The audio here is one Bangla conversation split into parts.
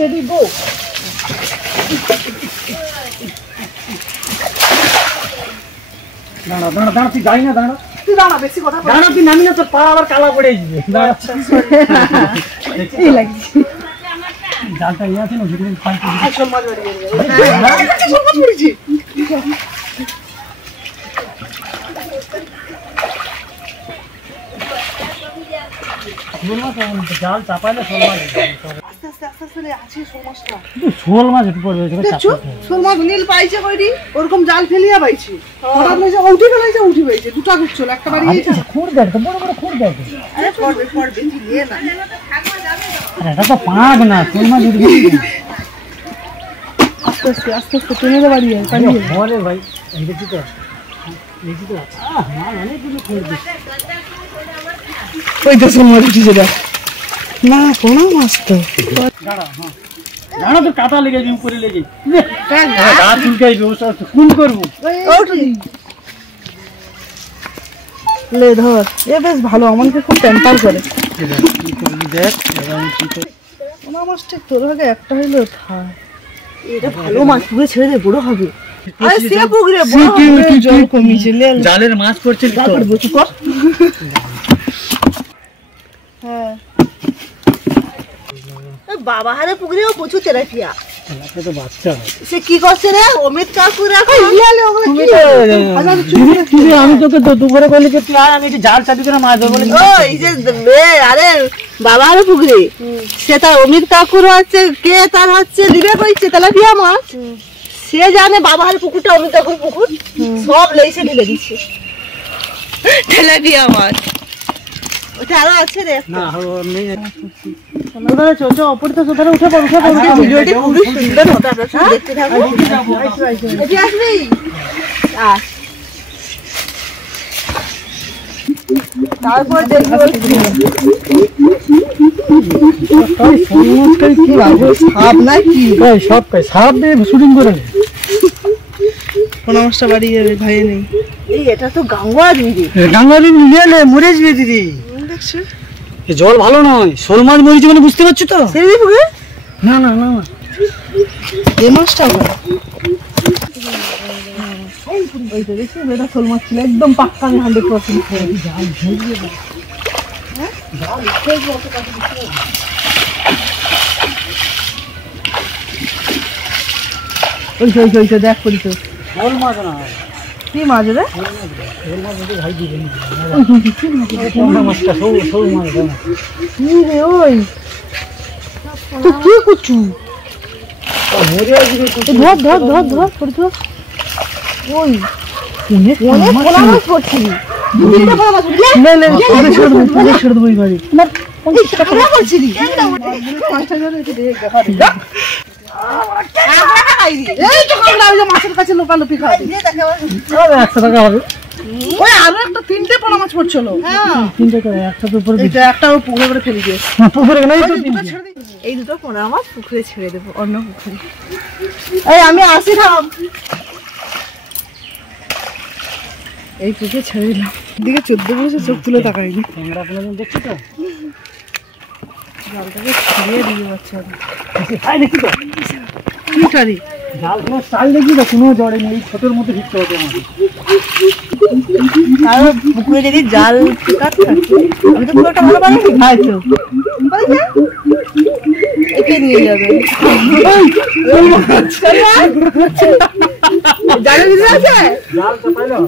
Ready, go. দাঁড়া দাঁড়া দাঁড়া, তুই যাই না, দাঁড়া তুই, দাঁড়া বেশি কথা বল, দাঁড়া তুই নামি না, তোর পা আবার কালা পড়ে যাবে। আচ্ছা এই লাগছে জালটা ইয়া আছে না, ভিতরে পানি পড়ে সব মাছ পড়ে যাবে, সব মাছ পড়েছি। জাল চাপাইলে শোল মাছ আস্তে আস্তে আস্তে আস্তে আছে, শোল মাছটা, শোল মাছ একটু পড়বে, শোল মাছ নীল পাইছে কইরি, ওরকম জাল ফেলিয়া পাইছে, হঠাৎ লইছে উঠি ফেলাইছে, উঠি পাইছে দুটা গুছল, একটা বাড়ি গিয়েছে, খুঁড় দেখ তো, বড় বড় খুঁড় দেখ, আরে পড়বে পড়বে, তুই নিয়ে না, আরে এটা তো পাগ না, শোল মাছ উঠবে, আস্তে আস্তে আস্তে আস্তে টেনে দে বাড়ি যায়, পানি ওরে ভাই, এই দেখি তো মাল অনেক কিছু খুঁড়বে, ওই তো শোল মাছ উঠেছে দেখ না, কোন মাছ তো, দাঁড়া, হ্যাঁ দাঁড়া, তোর কাটা লেগে যাবে, উপরে লেগে গা চুলকাই ব্যবস্থা কোন করবো, লে ধর, এ বেশ ভালো, আমাকে খুব টেম্পার করে, দেখ কোন মাছ ঠিক তোর ভাগে একটা হইলো, এটা ভালো মাছ, পুকুরে ছেড়ে দে, বড় হবে, জল কমিয়েছে, জালের মাছ পড়ছে, হ্যাঁ বাবা হারে পুকুরেও প্রচুর তেলাপিয়া, সে কি করছে রে অমিত কাকুর, আমি তোকে দুপুরে বলি যে তুই আর আমি জাল চাপি করে মাছ ধরবো, আরে বাবা হারে পুকুরে সে তার অমিত কাকুর হচ্ছে, কে তার হচ্ছে দিবে কইছে তেলাপিয়া মাছ, সে জানে বাবা হারে পুকুরটা অমিত কাকুর পুকুর, সব লেইছে ঢেলে দিচ্ছে তেলাপিয়া মাছ, ওটা আরো আছে রে না, নেই ওখানে চোচো উপরে তো সোতারে উঠে পড়, উঠে পড়, ভিডিওটি খুবই সুন্দর হবে, আপনারা দেখতে থাকুন, এটি আসবি তারপর দেখবি কি ভাবে সাপ না কি ভাই, সব কাই সাপ দিয়ে শুটিং করে কোন মাছটা বাড়ি যাবে, ভাই নেই, এই এটা তো গাঙ্গুয়ারি রে, গাঙ্গুয়ারি নিয়ে নে, মরে যাবে দিদি, দেখছিস এই জল ভালো নয়, শোল মাছ মরেছে মানে বুঝতে পারছো তো, না না না এই মাছটা ওই তো দেখছি, এটা শোল মাছ ছিল, একদম পাক্কা, আমি 100% জাল ঝরিয়ে দাও, হ্যাঁ জাল সেই মত কাছে দিতে, ওই তো দেখ করি তো, শোল মাছ না কি মাছ রে, শোল মাছ তো ভাই দিবেন, কোন মাছটা শোল মাছ কি রে, ওই তো কি করছু, মরে আসবে, ধর ধর ধর ধর করে তো, ওই কোনে কোলা মাছ পড়ছি, দুইটা বড় মাছ, না না ওই ছোট বই বাড়ি না, ওই ছোট কোলা পড়ছি রে, মাছটা ধরে এসে দেখ দেখা দি, এই তো কোনটা ওই মাছের কাছে লোপালোপি খাওয়া দিয়ে দেখা, আরে 100 টাকা হবে, ওই আরো একটা তিনটে পোনা মাছ পড়ছিল, হ্যাঁ তিনটে করে, একটা তো উপরে, এটা একটা ও পুকুরে করে ফেলে দিয়েছে, পুকুরে নাই তো তিনটে, এই দুটো পোনা মাছ পুকুরে ছেড়ে দেব, অন্য পুকুরে, এই আমি আসি, থাম এই পুকুরে ছেড়ে দিলাম, দিকে 14 বছর চোখ তুলে তাকাইনি, তোমরা কোনদিন দেখছো তো, জালটাকে ছিড়িয়ে দিয়ে বাচ্চা ভাই দেখি তো কি করি, জাল কোনো স্টাইল দেখি তো, কোনো জড়ে নেই, ছোটর মধ্যে ঢুকতে হতো আমাকে, আর পুকুরে যদি জাল কাট থাকে, আমি তো পুরোটা ভালো পারি ভাই, তো একে নিয়ে যাবে, জালের ভিতরে আছে জাল চাপাইলো,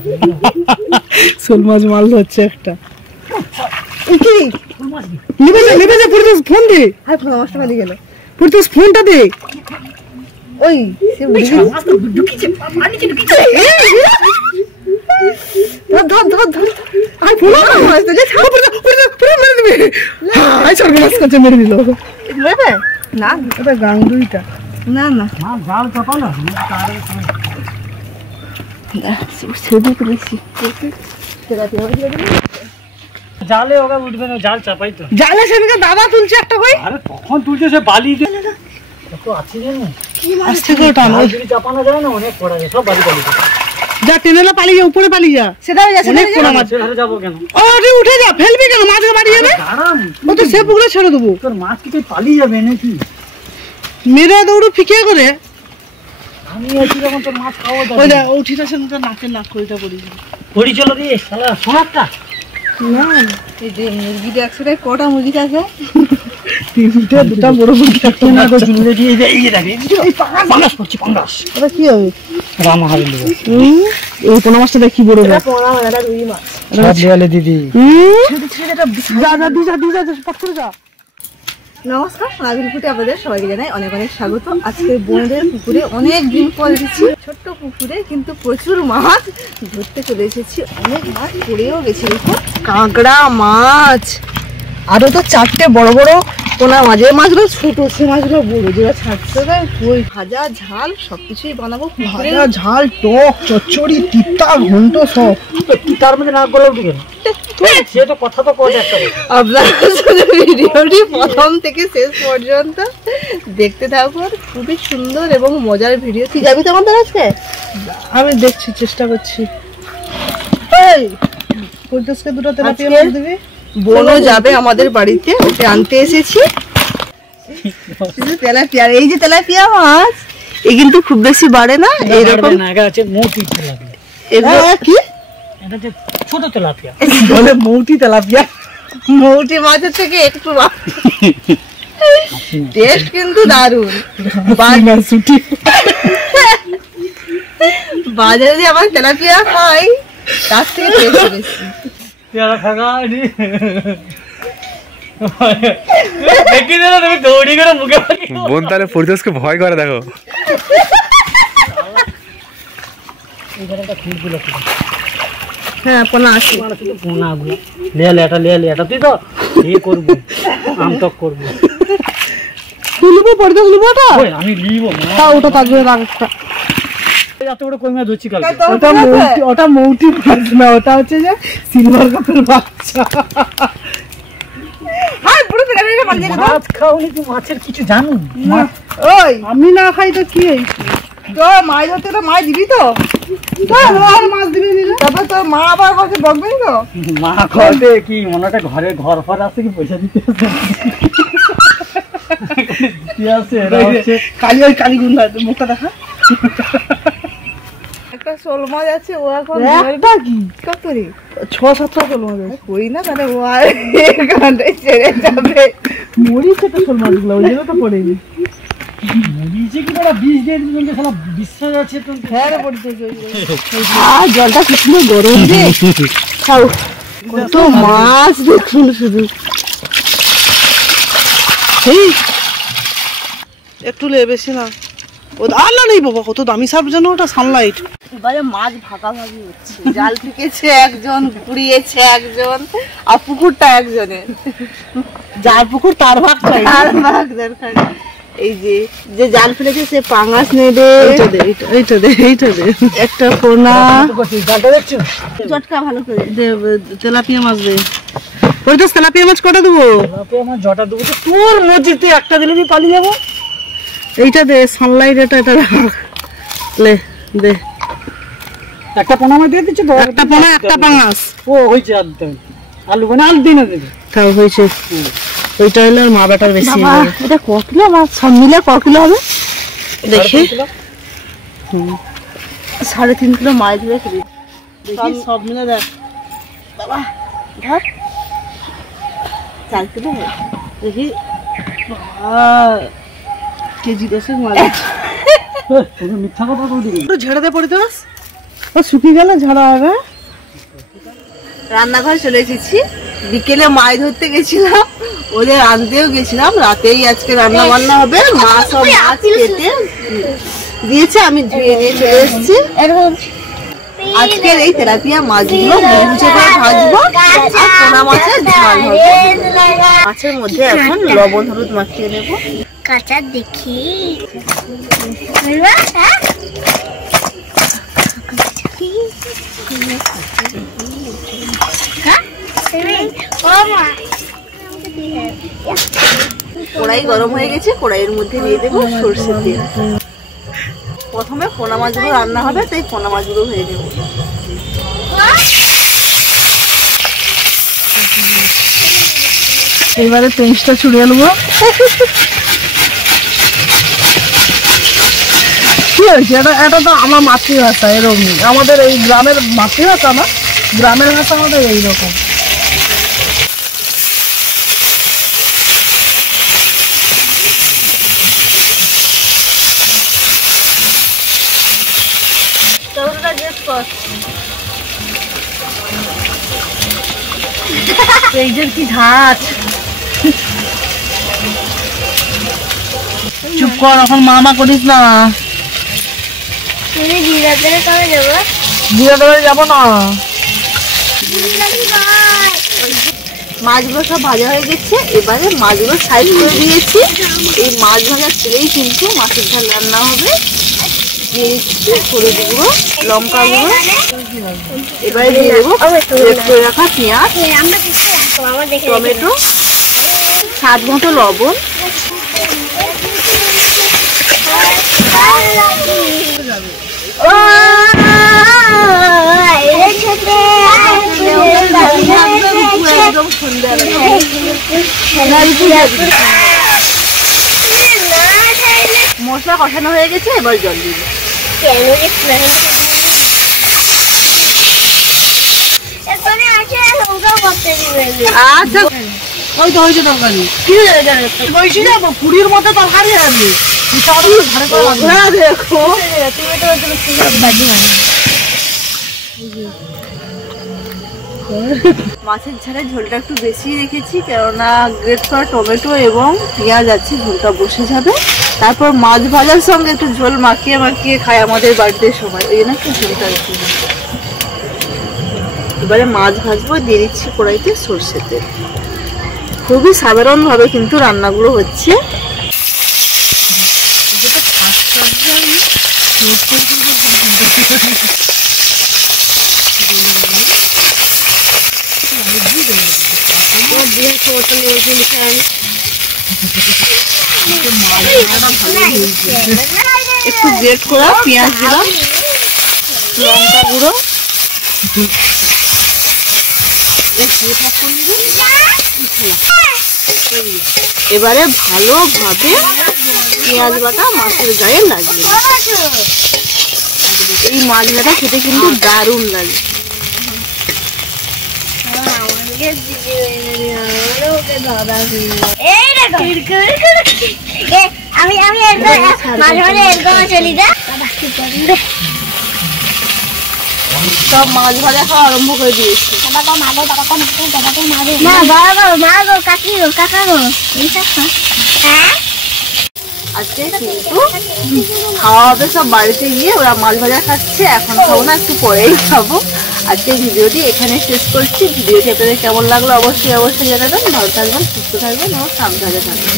শোল মাছ মাল হচ্ছে একটা, কি নিবে যা পুরো ফোন দে, হাই ফোন মাছটা পালি গেল, পুরো ফোনটা দে, ওই সে মাছ তো ঢুকিছে, পানিতে ঢুকিছে, ধর ধর ধর ধর, আই ফোন মাছ দে, পুরো মেরে দিবে, আই সর মাছ কাছে মেরে দিল, মেরে না এটা গাঙ্গুইটা, না না মা জাল চাপালো, না সেদি করেছি, জালে ওরা উঠবে না, জাল চাপাই তো, জালে সেদিকে দাদা তুলছে একটা, কই আরে কখন তুলছে, সে বালি কত আছে জানো, কি মাছ থেকে টানো, যদি চাপানো যায় না অনেক পড়া যায়, সব বালি বালি যা টেনেলা পালিয়ে উপরে পালিয়ে যা। সেটা অনেক পোনা মাছ যাবো কেন? ও তুই উঠে যা, ফেলবি কেন? মাছকে বাড়ি যাবে। ও তো সে পুকুরে ছেড়ে দেবো। তোর মাছ কি পালিয়ে যাবে নাকি? মেয়েরা দৌড়ু ফিকে করে। আমি আছি যখন তোর মাছ খাওয়া যাবে। ওই যা উঠিটা সেটা নাকের নাক করিটা পড়ি পড়ি চলো রে শালা সোনারটা। না এই যে মুরগিটা একসাথে কটা মুরগি আছে? তিনটা, দুটা বড় মুরগি একটা না গো ঝুলে দিয়ে এই যে দেখি এই পাঙ্গাস করছি পাঙ্গাস। এটা কি হবে? রাম হারে দেব। এই পোনা মাছটা দেখি বড় বড়। এটা পোনা মাছ, এটা রুই মাছ। সব দেয়ালে দিদি। ছেড়ে যা যা পট করে যা। নমস্কার, সোনাঝুরি ফুটে আপনাদের সবাইকে জানাই অনেক অনেক স্বাগত। আজকে বোনদের পুকুরে অনেক দিন পর এসেছি। ছোট্ট পুকুরে কিন্তু প্রচুর মাছ ধরতে চলে এসেছি। অনেক মাছ পড়েও গেছে, কাঁকড়া মাছ, আরো তো 4টে বড় বড় পোনা মাছ। এই মাছগুলো ছোট, সে মাছগুলো বড়, যেটা ছাড়তে দেয় ওই ভাজা ঝাল সবকিছুই বানাবো। ভাজা ঝাল, টক, চচ্চড়ি, তিতা, ঘন্ট সব। তার মধ্যে না গলে উঠে গেল। আপনারা ভিডিওটি প্রথম থেকে শেষ পর্যন্ত দেখতে থাকুন, খুবই সুন্দর এবং মজার ভিডিও। তুই যাবি তো আমাদের আজকে? আমি দেখছি, চেষ্টা করছি। দুটো তেলাপিয়া মাছ দিবি। বোনও যাবে আমাদের বাড়িতে, ওকে আনতে এসেছি তেলাপিয়া। এই যে তেলাপিয়া মাছ, এই কিন্তু খুব বেশি বাড়ে না, এইরকম কি ছোট তেলাপিয়া বলে, মৌটি তেলাপিয়া। মৌটি মাছের থেকে একটু টেস্ট কিন্তু দারুন। বাজারে যে আমার তেলাপিয়া খাই তার থেকে টেস্ট বেশি। বোন তাহলে ফরিদাসকে ভয় করে দেখো। হ্যাঁ পোনা আছে, পোনা গুলো লেটা তুই তো ইয়ে করবো, আমটক করবো। তুই লিবো পড়তে লিবো ওটা? আমি লিবো না, ওটা তার জন্য রাখটা। এত বড় কই মাছ ধরছি কালকে। ওটা মৌটি মাছ না, ওটা হচ্ছে যে সিলভার কাপের বাচ্চা। হাই পুরো তেলাপিয়া মাছ দিয়ে মাছ খাওনি তুই? মাছের কিছু জানো না? ওই আমি না খাই তো কি হইছে? তো মাছ ধরতে তো মাছ দিবি তো? মাছ দিবি দিলে তারপর তোর মা আবার কাছে বকবি তো? মা খাওয়াতে কি মনে একটা ঘরে ঘর ফর আছে কি পয়সা দিতে আছে? কালি ওই কালি গুন্ডা মুখটা দেখা। একটা শোল মাছ আছে, ও এখন একটা কি কত রে? 6-7টা শোল মাছ আছে। কই না তাহলে ও আর এখানটায় ছেড়ে যাবে। মরিছে তো শোল মাছগুলো, ওই জন্য তো পড়েনি। জলটা কি গরম রে, কত মাছ দেখুন শুধু। একটু লে, বেশি না। আল্লাহ নেই বাবা, কত দামি সার্ফ জানো ওটা, সানলাইট। এবারে মাছ ভাগাভাগি হচ্ছে, জাল ফেকেছে একজন, ঘুরিয়েছে একজন, আর পুকুরটা একজনের। যার পুকুর তার ভাগ চাই, তার ভাগ দরকার। এই যে যে জাল ফেলেছে সে পাঙ্গাস নেবে। এইটা দে একটা পোনা চটকা ভালো করে দে। তেলাপিয়া মাছ দে। পরিতোষ তেলাপিয়া মাছ কটা দেবো? তেলাপিয়া মাছ জটা দেবো তো, তোর মসজিদে একটা দিলে আমি পালিয়ে যাবো। এইটা দে সানলাইট, এটা লে দে। একটা পোনা মাছ দিয়ে দিচ্ছি তো, একটা পোনা একটা পাঙ্গাস। ও হয়েছে, আলু মানে আলু দিন দেবে তাও হয়েছে। ওইটা হলে মা বেটার বেশি। এটা ক কিলো মাছ? সব মিলে ক কিলো হবে দেখি? 3.5 কিলো মাছ ধরে খেলি দেখি, সব মিলে দেখ বাবা। ধর 4 কিলো দেখি, কেজি 10 মাছ। মিথ্যা কথা বলবি? ঝেড়ে দে পড়ে তো, শুকিয়ে গেলে ঝাড়া হবে। রান্নাঘর চলে এসেছি, বিকেলে মাছ ধরতে গেছিলাম, ওদের আনতেও গেছিলাম, রাতেই আজকে রান্না বান্না হবে। মা সব মাছ কেটে দিয়েছে, আমি ধুয়ে নিয়ে চলে এসেছি। আজকের এই তেলাপিয়া মাছগুলো মুছে করে ভাজবো, আর পোনা মাছের ঝাল হবে। মাছের মধ্যে এখন লবণ হলুদ মাখিয়ে নেবো। কাঁচা দেখি কড়াই গরম হয়ে গেছে, কড়াইয়ের মধ্যে দিয়ে দেবো সরষের তেল। প্রথমে পোনা মাছগুলো রান্না হবে, তাই পোনা মাছগুলো হয়ে নেব। এবারে পেঁয়াজটা ছুড়ে নেবো। কি হয়েছে? এটা তো আমার মাতৃভাষা, এরকমই আমাদের এই গ্রামের মাতৃভাষা না, গ্রামের ভাষা আমাদের এইরকম। পেঁয়াজের কি ঝাঁজ! চুপ কর, এখন মামা করিস না। জিরাতে যাবো না। মাছগুলো সব ভাজা হয়ে গেছে, এবারে মাছগুলো সাইড করে দিয়েছি। এই মাছ ভাজা তেলেই কিন্তু মাছের ঝাল রান্না হবে। দিয়ে দিচ্ছি হলুদ গুঁড়ো, লঙ্কা গুঁড়ো, এবারে দিয়ে দেবো গ্রেট করে রাখা পেঁয়াজ, টমেটো, স্বাদ মতো লবণ, মশলা কষানো হয়ে গেছে, এবার জল দিবি। আচ্ছা, ওই তো হয়েছে তরকারি। কি বলছি না, পুরীর মতো তরকারি হবে। দেখো মাছের ঝালে ঝোলটা একটু বেশি রেখেছি, কেননা গ্রেট করা টমেটো এবং পেঁয়াজ আছে, ঝোলটা বসে যাবে। তারপর মাছ ভাজার সঙ্গে একটু ঝোল মাখিয়ে মাখিয়ে খায় আমাদের বাড়িতে সবাই, ওই জন্য একটু ঝোলটা রেখে। এবারে মাছ ভাজবো, দিয়ে দিচ্ছি কড়াইতে সরষের তেল। খুবই সাধারণ ভাবে কিন্তু রান্নাগুলো হচ্ছে। একটু গ্রেট করা পেঁয়াজ দিলাম, লঙ্কা গুঁড়ো, এবারে ভালোভাবে পেঁয়াজ বাটা মাছের গায়ে লাগবে। এই মাছ ভাজা খেতে কিন্তু দারুণ লাগে। সব মাছ ভাজা খাওয়া আরম্ভ করে দিয়েছি। আজকে কিন্তু খাওয়া হবে সব বাড়িতে গিয়ে, ওরা মাছ ভাজা খাচ্ছে, এখন খাবো না, একটু পরেই খাবো। আজকে ভিডিওটি এখানে শেষ করছি। ভিডিওটি আপনাদের কেমন লাগলো অবশ্যই জানাবেন। ভালো থাকবেন, সুস্থ থাকবেন এবং সাবধানে থাকবেন।